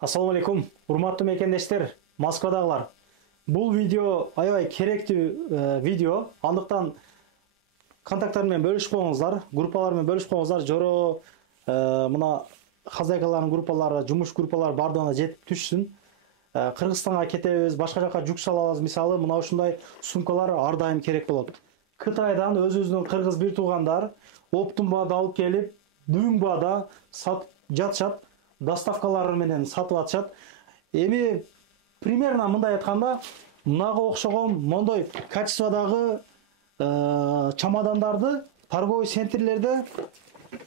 Assalamu алейкум, урматтуу мекендештер, Москвадагылар. Бул видео аябай керектүү видео. Андыктан контакттар менен бөлүшүп коюңуздар, группалар менен бөлүшүп коюңуздар. Жоро мына хозяйкалардын группалары, жумуш группалары бардыгына жетип түшсүн. Кыргызстанга кетебиз, башка жака жүк салабыз, мисалы мына ушундай сумкалар ар дайым керек болот. Кытайдан өзүбүздүн кыргыз бир туугандар оптун баада алып келип, бүгүн баада сатып жатышат. Доставкалары менен сатып атышат. Эми примерно мындай айтканда, мынага окшогон мондой качестводагы чамадандарды торговый центрлерде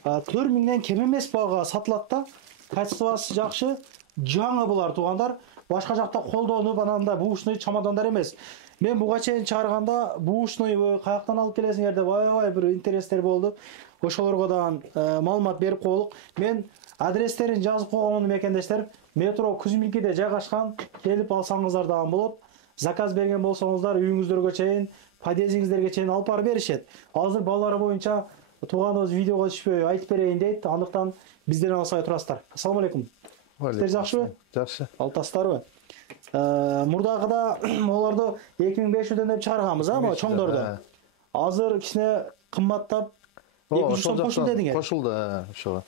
4000ден кем эмес баага сатылат да. Качествосы жакшы, жаңы булар туугандар. Башка жакта колдонуп анандай буушный чамадандар эмес. Мен буга чейин чыгарганда буушный каяктан алып келесиңер деп аябай бир интерестер болду. Ошолорго да маалымат берип коелук. Мен адрестерин жазып койгон мекендештер, метро Кузьминкиде жайгашкан, келип алсаңыздар дагы болот. Заказ берген болсоңуздар үйүңүздөргө чейин, подъездиңиздерге чейин алып барып беришет. Азыр балдар боюнча тууганыбыз видеого түшпөй айтып берейин дейт. Андыктан биздерден алсай турасыздар. Ассаламу алейкум. Сиздер жакшыбы? Жакшы. Алтастарбы? Мурдагыда олорду 2500дөн деп чыгарганбыз, а, чоңдорду. Азыр кичине кымбаттап 200 сом кошулду дедиңер. Кошулду, ошого.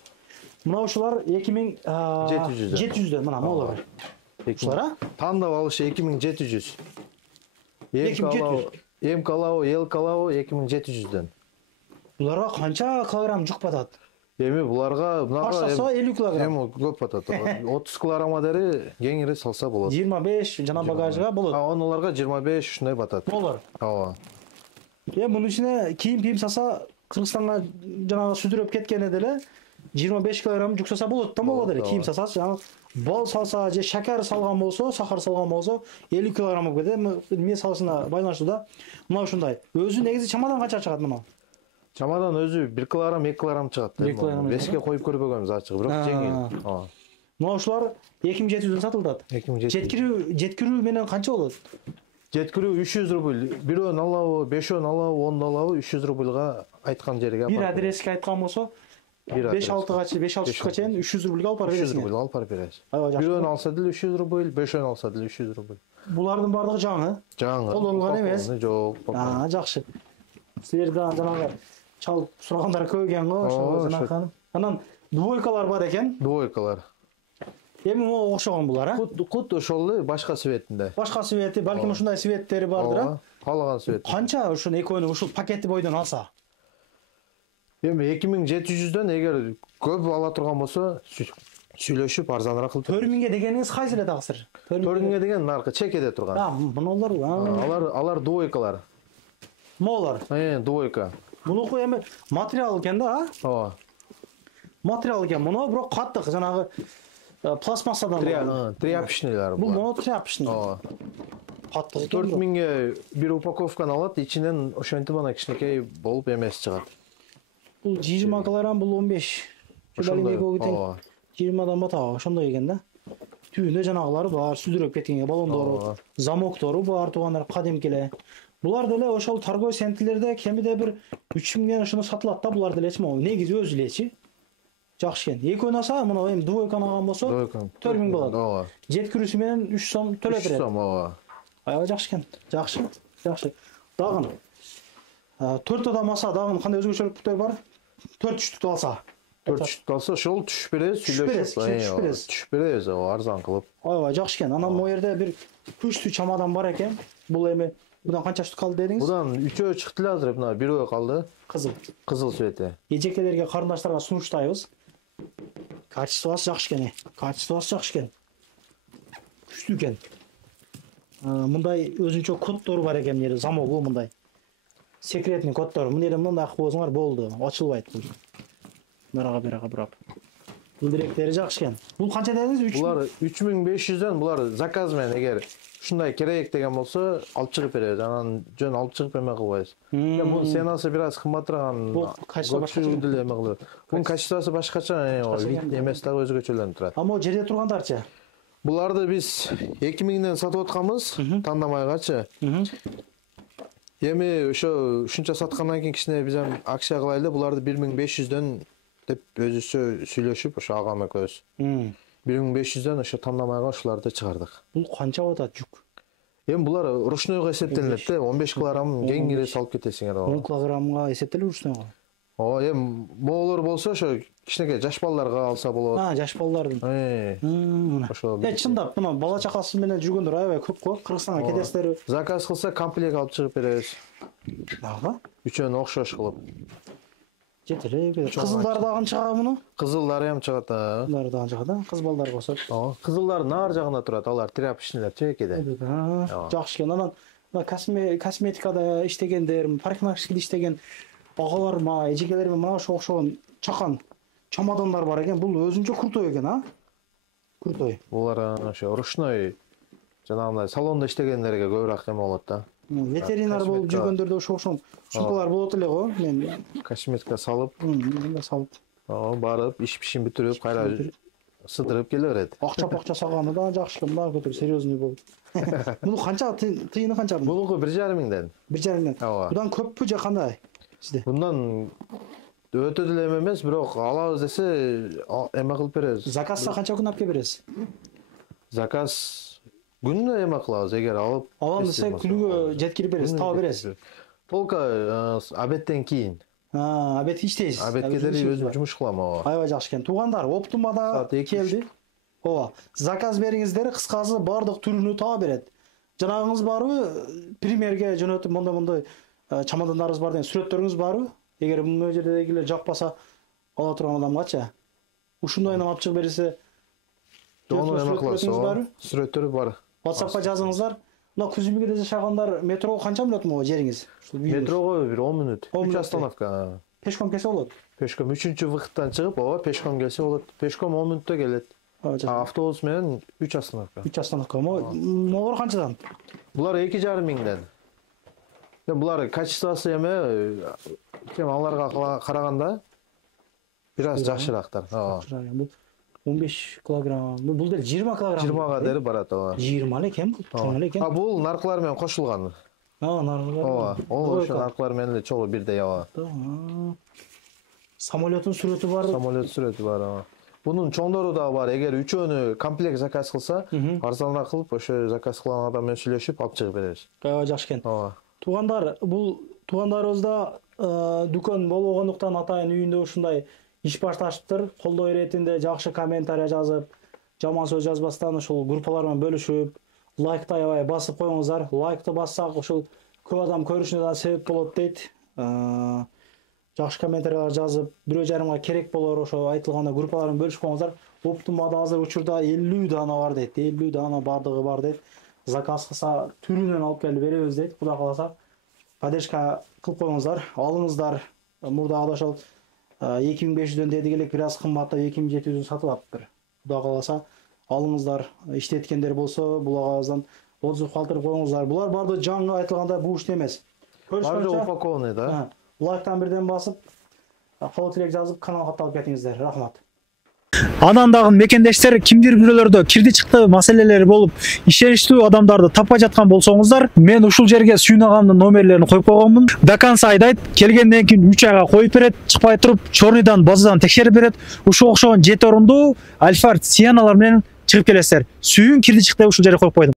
Мына ушулар 2700дөн, мына могулар. Ушулар, а? Тандап алышы 2700. 2700. Эм калабы, эл калабы 2700дөн. Буларга канча килограмм жүк батат? Эми буларга мынага 50 килограмм. Эми көп батат. 30 килограмма дери кеңири салса болот. 25 жана багажга болот. Онуларга 25 ушундай батат. Болор. Ооба. Мунун ичине кийим саса, Кыргызстанга жанагы сүдүрөп кеткене деле 25 килограмм жүк саса болот да, могу деле кийим сасасы. Жана бал салса же шакар салган болсо, сахар салган болсо 50 килограмм болуп кетет. Эмне салышына байланыштуу да. Мына ушундай. Өзү негизи чамадан канча чыгат мына? Чамадан өзү 1 килограмм, 2 килограмм чыгат. Беске коюп көрбөгөнбүз ачыгы, бирок жеңил. Ооба. Мына ушулар 2700дөн сатылат. 2700. Жеткирүү менен канча болот? Жеткирүү 300 рубль. Бирөөнү алабы, 5өөнү алабы, 10 алабы, 300 рубльга айткан жерге алып. Бир адреске айткан болсо, 5-6 чукка чейин 300 рубльга алып барып бересиң. 300 рубль алып барып бересиз. Аябай жакшы. Бирөөнү алса деле 300 рубль, 5өөнү алса деле 300 рубль. Булардын бардыгы жаңы. Жаңы. Колдонулган эмес. Жок. Жакшы. Силерден жанагы чалып сурагандар көп экен го, ошо жанагы. Анан двойкалар бар экен. Двойкалар. Эми могу окшогон булар, а? Кут ошол эле, башка светинде. Башка свети, балким ушундай светтери бардыр, а? Каалаган свет. Канча ушуну экөөнү ушул пакети бойдон алса? Эми 2700дөн эгер көп ала турган болсо, сүйлөшүп арзаныраак кылып. 4000ге дегениңиз кайсы эле дагысыр? 4000ге деген наркы чекеде турган. Мыналар. Алар двойкалар. Молар. Двойка. Мунуку эми материал экен да, а? Ооба. Материал экен. Муну бирок каттык, жанагы пластмассадан. Тряпичныйлар Бул моно тряпичный. Ооба. Каттык экен. 4000ге бир упаковканы алат, ичинен ошентип ана кичинекей болуп эмес чыгат. Бул 20 килограмм, бул 15. Ошондой. 20дан бата, ошондой экен да. Түбүндө жанагылары бар, сүдүрөп кеткенге балондору, замоктору бар, туугандар кадимки эле. Булар деле ошол торговый центрлерде кемиде бир 3000ден ошону сатылат да, булар делечи могу. Негизи өзү элечи. Жакшы экен. Экөөнү алса, мына эми двойканы алган болсо 4000 болот. Ооба. Жеткирүүсү менен 3 сом төлөп берет. 3 сом, ооба. Аябай жакшы экен. Жакшы. Дагы 4 адам алса, дагы кандай өзгөчөлүктөр бар? 4 түштүктү алса. 4 түштүктү алса, ошол түшүп беребиз, сүйлөшүп. Түшүп беребиз, арзан кылып. Аябай жакшы экен. Анан могу жерде бир күчтүү чамадан бар экен. Бул эми будан канча штук калды дедиңиз? Будан 3өө чыкты эле азыр, мына бирөө калды. Кызыл свети. Эжекелерге, карындаштарга сунуштайбыз. Качествосы жакшы экен. Күчтүү экен. Мындай өзүнчө коддору бар экен, мына замогу мындай. Секретный коддор. Мына жерде мындай кылсаңар болду, ачылбайт бул. Нарага бурап. Бул директери жакшы экен. Бул канча дедиңиз? Булар 3500дөн, булар заказ менен эгер ушундай керек деген болсо алып чыгып беребиз. Анан жөн алып чыгып эме кылбайбыз. Бул ценасы бир аз кымбатыраак. Бул качество башкача деле эме кылып. Бунун качествосы башкача, вид эмеси дагы өзгөчөлөнүп турат. А могу жерде тургандарчы? Буларды биз 2000ден сатып атканбыз, тандамайгачы. Эми ушунча саткандан кийин кичине биз эм акция кылайлы, буларды 1500дөн деп өзүбүзчө сүйлөшүп ошо алгам экөөбүз. 1500'den ошо тамдамайга ушуларды чыгардык. Бул канча атат жүк? Эми булар ручнойго эсептелет да, 15 килограмм кең кире салып кетесиңер. 10 килограммга эсептелип ручнойго. Ооба, эми моолор болсо ошо кичинекей жаш балдарга алса болот. Жаш балдардын. Ошо. Чындап, мына бала чакасы менен жүргөндөр аябай көп го. Кыргызстанга кетесиздер. Заказ кылса комплект алып чыгып беребиз. Дагы? Үчөөнү окшош кылып. Жетеле. Кызылдар дагы чыга муну? Кызылдары ham чыгат. Кызылдар дагы чыга да. Кыз балдар косоп. Ооба. Кызылдар нар жагында турат. Алар тряпочныйлар чекеде. Жакшы экен. Анан косметикада иштегендер, парикмахерскийде иштеген агалар, эжекелер менен мына ошо окшогон чакан чамадандар бар экен. Бул өзүнчө крутой экен, а? Крутой. Булар ошо ручной жанагындай салонда иштегендерге көбүрөөк эме болот да. Ветеринар болуп жүргөндөрдө ошо окшогон сумкалар болот эле го. Мен косметика салып, салып, барып, иш бишин бүтүрүп, кайра сыдырып келе берет. Акча саганы да жакшы экен, мына көтөр серьезный болуп. Муну канча тыйыны канча? Булугу 1,5 миңден. 1,5 миңден. Ооба. Будан көппү же кандай? Сизде? Bundan өтө деле эме эмес, бирок алабыз десе эме кылып беребиз. Заказга канча күн алып бересиз? Заказ күнүнө эме кылабыз, эгер алып. Алам десе күнүгө жеткирип бересиз, таба бересиз. Толка обедтен кийин. Обед иштейсиз. Обедке деле өзүм жумуш кылам, ооба. Аябай жакшы экен. Туугандар, Оптумада келди. Ооба. Заказ бериңиздер, кыскасы бардык түрүнү таба берет. Жанагыңыз барбы? Примерге жөнөтүп мондай чамадандарыңыз бар деген сүрөттөрүңүз барбы? Эгер бул жердегилер жакпаса, ала турган адамгачы. Ушундайын алып чыгып берсе, Тону эме кыласыз, сүрөттөрү бар. WhatsAppка жазыңыздар. Мына Күзүмбүгөдө жашагандар метрого канча мүнөт мо жериңиз? Метрого бир 10 мүнөт. 3 остановка. Пешком келсе болот. Пешком 3-чү выходтан чыгып, ооба, пешком келсе болот. Пешком 10 мүнөттө келет. Автобус менен 3 остановка. 3 остановка. Могор канчадан? Булар 2,5 миңден. Булар качествосы эме, кем аларга караганда бир аз жакшыраактар. Бул 15 килограмм. Бул деле 20 килограмм. 20га дери барат, ооба. 20 эле экен бул. Чоң эле экен. Бул наркылар менен кошулган. Наркылар. Ооба. Ол ошо наркылар менен эле чогуу бирдей, ооба. Самолеттун сүрөтү бар. Самолет сүрөтү бар, ооба. Бунун чоңдору да бар. Эгер үчөөнү комплект заказ кылса, арзаныраак кылып, ошо заказ кылган адам менен сүйлөшүп алып чыгып беребиз. Аябай жакшы экен. Ооба. Туугандар, бул туугандарыбызда дүкөн болбогондуктан атайын үйүндө ушундай иш башташыптыр. Колдоо иретинде жакшы комментарий жазып, жаман сөз жазбастан ушул группалар менен бөлүшүп, лайкты аябай басып коюңуздар. Лайкты бассак ушул көп адам көрүшүнө да себеп болот дейт. Жакшы комментарийлер жазып, 1,5 керек болор, ошо айтылганда группалар менен бөлүшүп коюңуздар. Оптумада азыр учурда 50 дана бар дейт. 50 дана бардыгы бар дейт. Заказ кылса түрүнөн алып келип беребиз дейт. Кудай кааласа поддержка кылып коюңуздар, алыңыздар. Мурдагы ошол 2500дөн дедик элек, бир аз кымбаттап 2700 сатылаптыр. Кудай кааласа алыңыздар. Иштеткендер болсо булагыбыздан отзыв калтырып коюңуздар. Булар барды жаңы айтылгандай бушт эмес. Бары упакованный да. Лайктан бирден басып, кол тилек жазып, каналга катталып кетиңиздер. Рахмат. Анан дагы мекендештер кимдир бирөөлөрдө кирди чыкты маселелери болуп, ишеништүү адамдарды таппай жаткан болсоңуздар, мен ушул жерге Сүйүн агамдын номерлерин коюп койгонмун. До конца айдайт, келгенден кийин 3 айга коюп берет, чыкпай туруп, чорныйдан базадан текшерип берет. Ушул окшогон 7 орундуу Альфард Сианалар менен чыгып келесиздер. Сүйүн кирди чыкты ушул жерге коюп койдум.